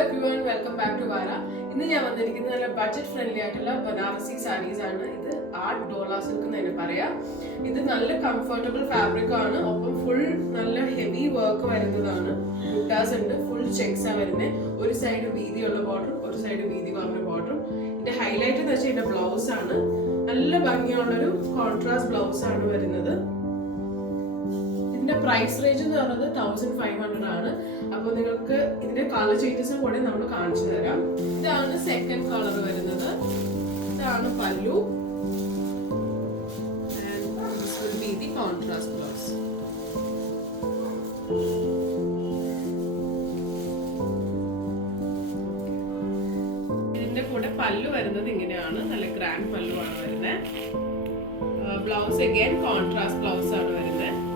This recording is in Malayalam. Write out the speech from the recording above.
everyone, welcome back to Vara. ഇന്ന് ഞാൻ വന്നിരിക്കുന്നത് നല്ല ബഡ്ജറ്റ് ഫ്രണ്ട്ലി ആയിട്ടുള്ള ബനാറസി സാരീസ് ആണ്. ഇത് $8 എന്ന് പറയാം. ഇത് നല്ല കംഫർട്ടബിൾ ഫാബ്രിക് ആണ്. ഒപ്പം ഫുൾ നല്ല ഹെവി വർക്ക് വരുന്നതാണ്. ബുട്ടാസ് ഉണ്ട്, ഫുൾ ചെക്സ് ആണ് വരുന്നത്. ഒരു സൈഡ് വീതിയുള്ള ബോർഡറും ഒരു സൈഡ് വീതി കുറഞ്ഞ ബോർഡറും. ഇതിന്റെ ഹൈലൈറ്റ് എന്ന് വെച്ചാൽ ഇതിന്റെ ബ്ലൗസ് ആണ്. നല്ല ഭംഗിയുള്ളൊരു കോൺട്രാസ്റ്റ് ബ്ലൗസ് ആണ് വരുന്നത്. ഇതിന്റെ പ്രൈസ് റേഞ്ച് എന്ന് പറയുന്നത് 1500 ആണ്. അപ്പോൾ നിങ്ങൾക്ക് ഇതിന്റെ കളർ ചേഞ്ചസും കൂടെ നമ്മൾ കാണിച്ചു തരാം. ഇതാണ് സെക്കൻഡ് കളർ വരുന്നത്. ഇതാണ് പല്ലു. And this will be the contrast blouse. ഇതിന്റെ കൂടെ പല്ലു വരുന്നത് ഇങ്ങനെയാണ്. നല്ല ഗ്രാൻഡ് പല്ലു ആണ് വരുന്നത്. ബ്ലൗസ് അഗൈൻ കോൺട്രാസ്റ്റ് ബ്ലൗസ് ആണ് വരുന്നത്.